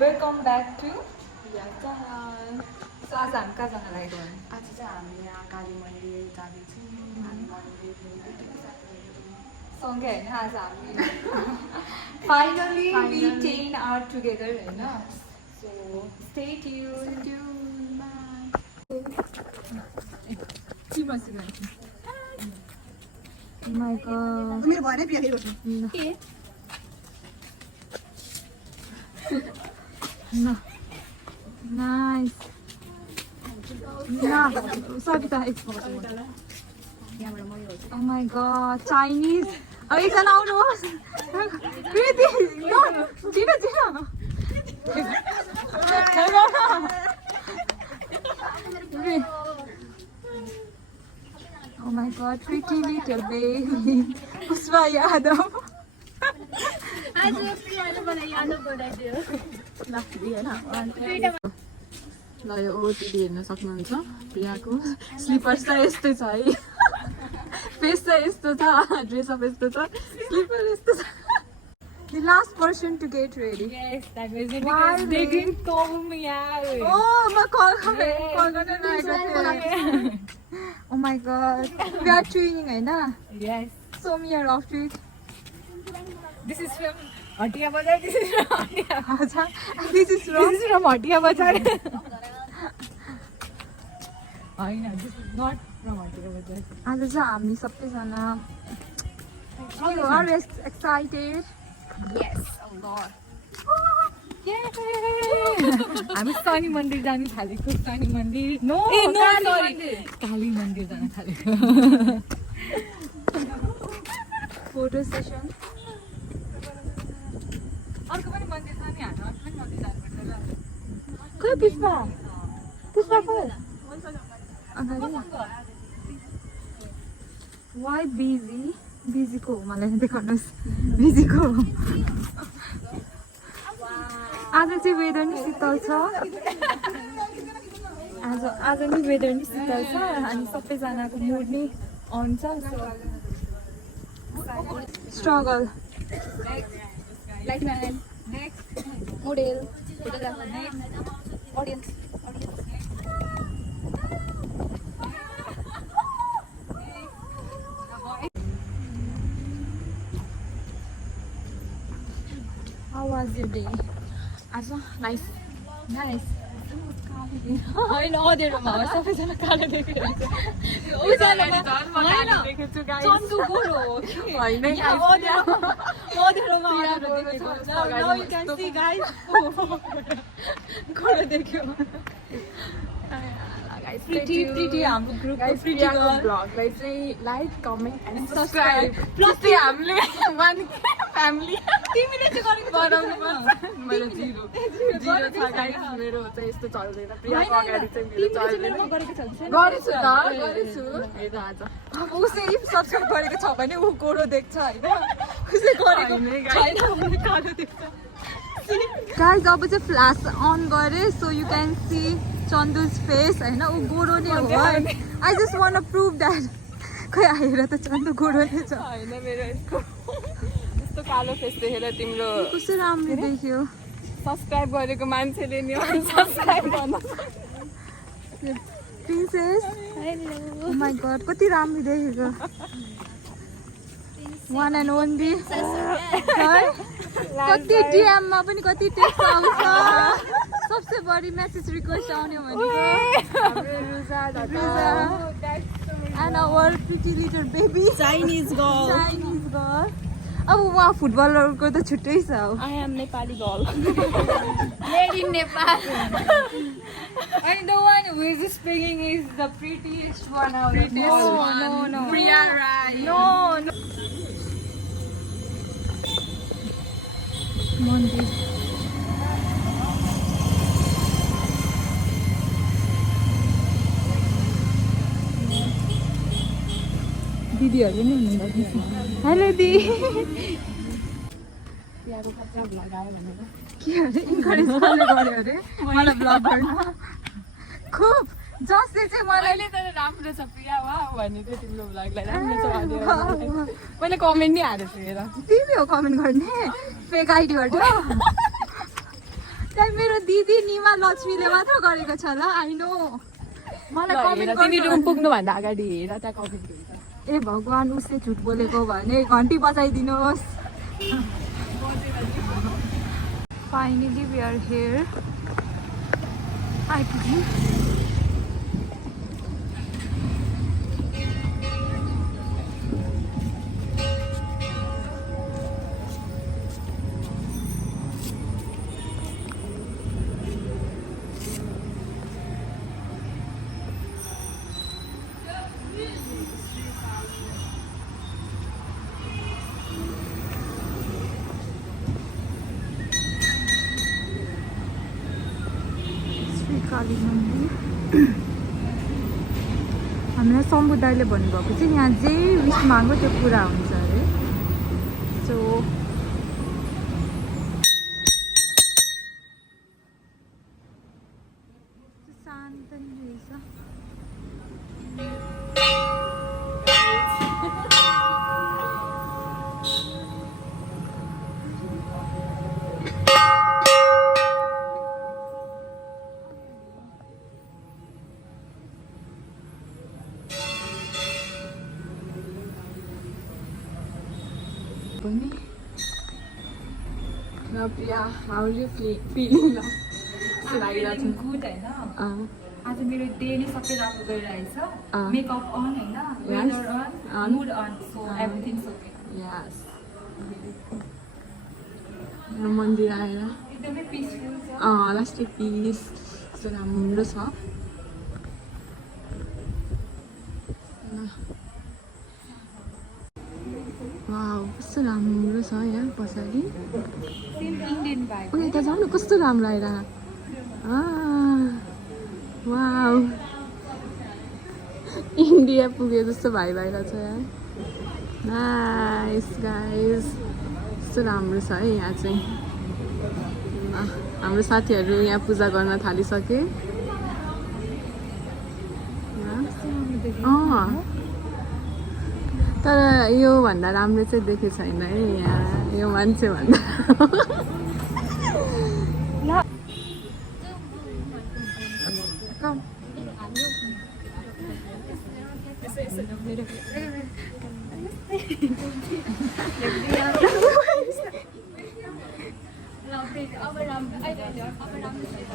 Welcome back to channel. So आज हामी कहाँ जान लागेको भने आज चाहिँ हामी यहाँ काली मन्दिर जाँदैछौँ। काली मन्दिर सँगै होइन आज हामी फाइनली वी 10 आर टुगेदर होइन so stay tune My God. मेरो भएन प्रिया फेरि No. Nice. Yeah. Savita, it's Oh my God, Chinese. Oh, it's an outdoors. Really? No. Dina. Oh my God, pretty little baby. Pushpa Yadav. आज प्रियाले मलाई याद बनाइदियो ल यो ओटिडी हेर्न सक्नुहुन्छ प्रियाको स्लिपर्स त यस्तै छ है फेस त यस्तो छ ड्रेसअप यस्तो छ स्लिपर यस्तो छ The last person to get ready. Yes, that was it Why because they they? didn't call me out. Oh, my call Oh my God. We are twinning, right? Yes. So me are off tweet. This is from Hatia Bazar. This is from Hatia. This is wrong. This is from Hatia Bazar. I know, this is not from Hatia Bazar. आज चाहिँ हामी सबैजना we are excited. Yes, oh God. हामी शनि मन्दिर जानु थालेको शनि मन्दिर no काली मन्दिर जानु थालेको Photo session. अर्को पनि मन्दिर छ नि हाम्रो अर्को पनि मन्दिर जानुपर्छ ल खोइ पुष्पा खोइ अगाडि Why busy? Busy को हो मलाई देखाउनुहोस् busy को हो आज चाहिँ वेदर नि शीतल छ आज नि वेदर नि शीतल छ अनि सबैजनाको मुड नि अन छ struggle light man next model photographer next audience How was your day? आज नाइस Nice. होइन अँध्यारोमा हो सबैजना कालो देखिरहेको चन्दु गोरो हो कि होइन अँध्यारोमा Now you can see guys गोरो देख्यो pretty हाम्रो ग्रुपको pretty girl ब्लगलाई चाहिँ like comment and subscribe. Plus चाहिँ हामीले वान फ्यामिली तिमीले चाहिँ गरेको बनाउनु पर्छ मेरो जिरो छ गाइस मेरो चाहिँ यस्तो चल्दैन प्रियाको अगाडि चाहिँ मेरो चल्दैन गरेको छ गरेछु त गरेछु हेर आज अब उसले इफ सब्सक्राइब गरेको छ भने ऊ गोरो देख्छ होइन उसले गरेको छैन भने कालो देख्छ गाइज अब चाहिँ फ्ल्यास अन गरे सो यु क्यान सी चन्दुज फेस होइन ऊ गोरो नै हो I just want prove that खै आएर त चन्दु गोरो नै छ होइन मेरो यस्तो कालो फेस देखेर तिम्रो कस्तो राम्रो देख्यो सब्सक्राइब गरेको मान्छेले नि सब्सक्राइब गर्नु प्रिन्सेस ओ माई गड कति राम्रो देखेको वान एन्ड ओन्ली है कति डिएममा पनि कति टेक्स्ट आउँछ सबसे बढी मेसेज रिक्वेस्ट आउने भनेको and our pretty little baby Chinese girl अब उहाँ फुटबलरको त छुट्टै छ I am Nepali girl made in Nepal And the one who is speaking is the prettiest one out of all. No. Priya Rai No. मन्दिर दिदीहरू नि हुनुहुन्छ हेलो दी के अरे इन्करेज गर्नु गऱ्यो अरे मलाई ब्लग गर्न खुब जसले चाहिँ मलाई मैले तर राम्रो छ प्रिया वा भनेको तिम्रो ब्लगलाई राम्रो छ भने मैले कमेन्ट नि हालेको छु हेर तिमी हो कमेन्ट गर्ने फेक आइडीबाट त्यही मेरो दिदी निमा लक्ष्मीले मात्र गरेको छ ल आई नो मलाई कमेन्ट तिमी गर्नु रुम पुग्नुभन्दा अगाडि हेर त्यहाँ कमेन्ट हुन्छ ए भगवान उसले झुट बोलेको भने घन्टी बजाइदिनुहोस् फाइनली वी आर हियर आइपुग्यौँ काली मन्दिर हामीलाई शम्भु दाइले भन्नुभएको चाहिँ यहाँ जे विस मागो त्यो पुरा हुन्छ अरे सो शान्त नि रहेछ Now, Priya, how are you feeling now? लागिरहेको गुड होइन आज मेरो डे नै सबै राम्रो गरिरहेछ मेकअप अन होइन weather on mood on so everything okay यस मन्दिर आएर एकदमै पिसफुल छ लास्टै पिस कस्तो राम्रो छ वाउ कस्तो राम्रो छ यहाँ पछाडि सेम इन्डियन भाइब उयो यता जाउँ न कस्तो राम्रो आएर वाउ इन्डिया पुगे जस्तो भाइ बाहिर छ यहाँ नाइस गाइस कस्तो राम्रो छ है यहाँ चाहिँ हाम्रो साथीहरू यहाँ पूजा गर्न थालिसके तर यो भन्दा राम्रो चाहिँ देखेको छैन है यहाँ यो मान्छे भन्दा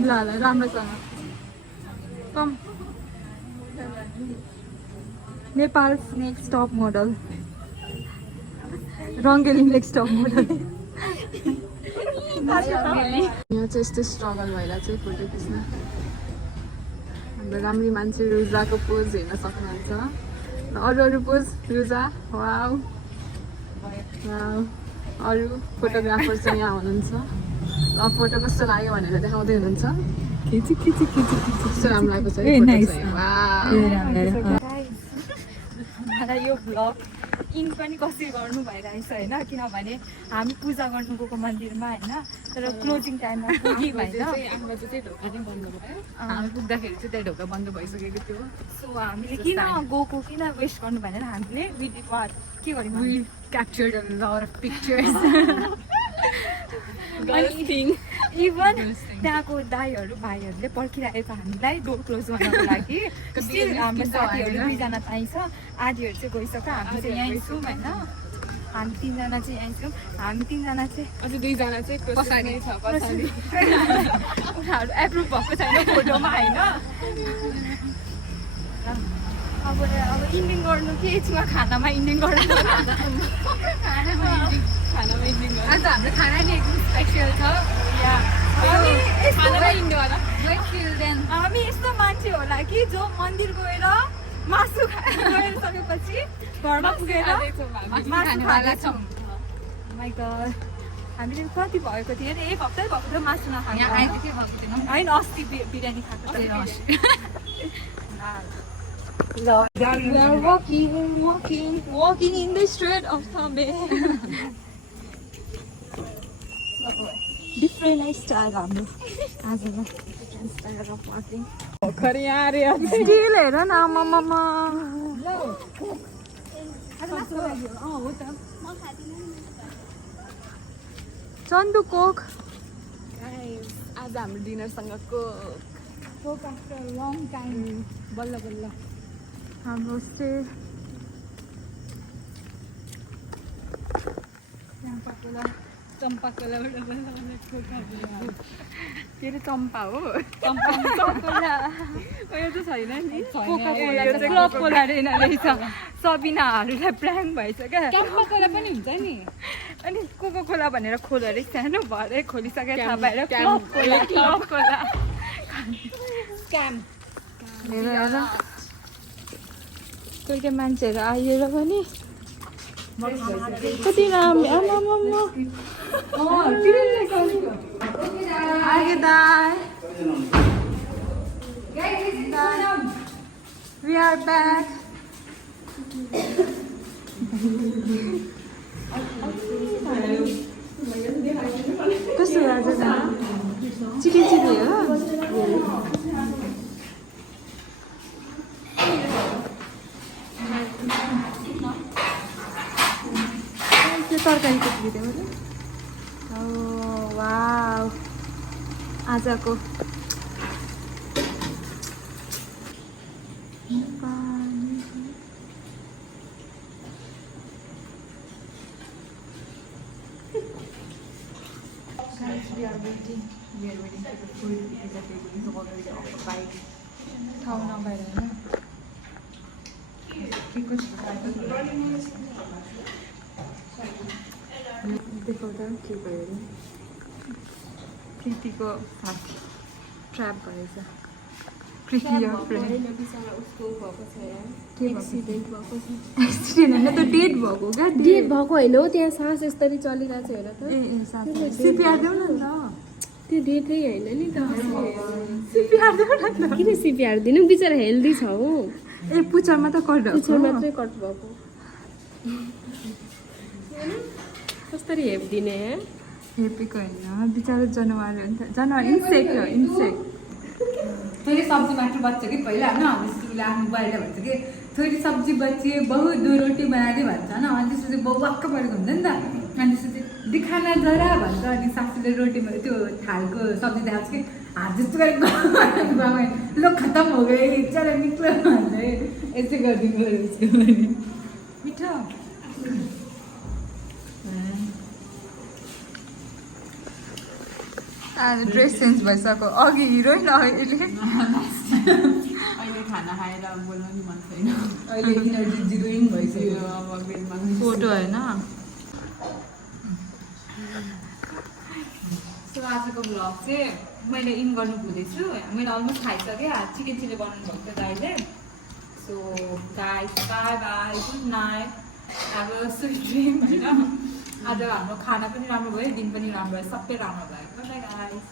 ल ल राम्रोसँग कम Nepal next top model Rangeli next top model यहाँ चाहिँ यस्तो स्ट्रगल भएर चाहिँ फोटो खिच्न हाम्रो राम्री मान्छे रुजाको पोज हेर्न सक्नुहुन्छ अरू अरू पोज रुजा वाउ वाउ अरू फोटोग्राफर चाहिँ यहाँ हुनुहुन्छ अब फोटो कस्तो लाग्यो भनेर देखाउँदै हुनुहुन्छ कस्तो राम्रो आएको छ है photo चाहिँ। वाउ मलाई यो भ्लग इन पनि कसरी गर्नु भइरहेछ होइन किनभने हामी पूजा गर्नु गएको मन्दिरमा होइन तर क्लोजिङ टाइममा पुग्यौँ होइन हामी पुग्दाखेरि चाहिँ त्यहाँ ढोका बन्द भइसकेको थियो सो हामीले किन गएको किन वेस्ट गर्नु भनेर हामीले के गर्यौँ We captured a lot of pictures. Even त्यहाँको दाईहरू भाइहरूले पर्खिरहेको हामीलाई डोर क्लोज गर्नको लागि स्टिल हाम्रो साथीहरू दुईजना चाहिँ छ आधीहरू चाहिँ गइसक्यो हामी चाहिँ यहीँ छौँ होइन हामी तिनजना चाहिँ यहीँ छौँ हामी तिनजना चाहिँ अझ दुईजना चाहिँ पछाडि छ पछाडि उनीहरू एप्रुभ भएको छैन फोटोमा होइन अब इन्डिङ गर्नु के एकछिनमा खानामा इन्डिङ गर्नु आज हाम्रो खाना नि एकदम स्पेसल छ हामी यस्तो मान्छे होला कि जो मन्दिर गएर मासु गइसकेपछि घरमा पुगेर मासु खाँदैछौँ हामीले कति भएको थियो अरे एक हप्तै भएको थियो मासु नखाएको होइन अस्ति बिरयानी खाएको We are walking in the street of Thambay. Different style हाम्रो आजमा different style of walking. भर्खर यहाँ आएर Still हेर न आमामामा चन्दु कोक आज आज हाम्रो डिनरसँगको Coke after a long time. बल्ल बल्ल हाम्रो स्टे चम्पाकोलाबाट बल्ल कोका के अरे चम्पा हो चम्पाकोला यो त छैन नि कोका कोला चाहिँ क्लब कोला रहेछ सबिनाहरूलाई प्र्याङ्क भएछ क्या चम्पाकोला पनि हुन्छ नि अनि कोका कोला भनेर खोलो अरे सानो भरे खोलिसकेर थाहा पाएर क्लब कोला क्याम हेर हेर कोही कोही मान्छेहरू आएर पनि कति राम्रो आमामामा आगे दाई We are back. कस्तो आज चिकन चिल्ली हो त्यो तरकारी कति दिँदै हो वाउ आजको ठाउँ नभएर देखाउँदा के भयो अरे प्रीतिको साथी ट्र्याप भएछ प्रीति एक्सिडेन्ट होइन त डेट भएको क्या डेट भएको होइन हो त्यहाँ सास यसरी चलिरहेको छ हेर त ए साथी सिपिआर देऊ न त्यो डेटै होइन नि त सिपिआर देऊ न किन सिपिआर दिनु बिचरा हेल्दी छ हो ए पुच्छरमा त कट पिछर मात्रै कट भएको कसरी हेप दिने हेपेको होइन बिचरा जनावर हो नि त जनावर इन्सेक्ट हो इन्सेक्ट थोड़ी सब्जी मात्र बच्छ कि पहिला होइन हाम्रो स्कुलले आफ्नो बाहिर भन्छ कि थोड़ी सब्जी बचिए बहु दो रोटी बनाएर भन्छ होइन अनि त्यसपछि बहु वाक्क परेको हुन्छ नि त अनि त्यसपछि दिखाना जरा भन्छ अनि सासूले रोटीमा त्यो थालको सब्जी देखाएको कि हात जस्तो गरेर लो खत्तम हो गए चलो निक्लो भन्दै यसै गरिदिनु पऱ्यो उसको भने मिठो ड्रेस चेन्ज भइसक्यो अघि हिरोइन अहिले अहिले खाना खाएर बोल्न नि मन छैन अहिले इनर्जी जिरोइङ भइसक्यो अब बेडमा फोटो होइन सो आजको भ्लग चाहिँ मैले इन गर्नु भुलेछु मैले अलमोस्ट खाइसकेँ चिकन चिल्ली बनाउनु भएको थियो दाइले so guys by by good night अब स्विट ड्रिम होइन आज हाम्रो खाना पनि राम्रो भयो दिन पनि राम्रो भयो सबै राम्रो भयो गुड नाइट गाइस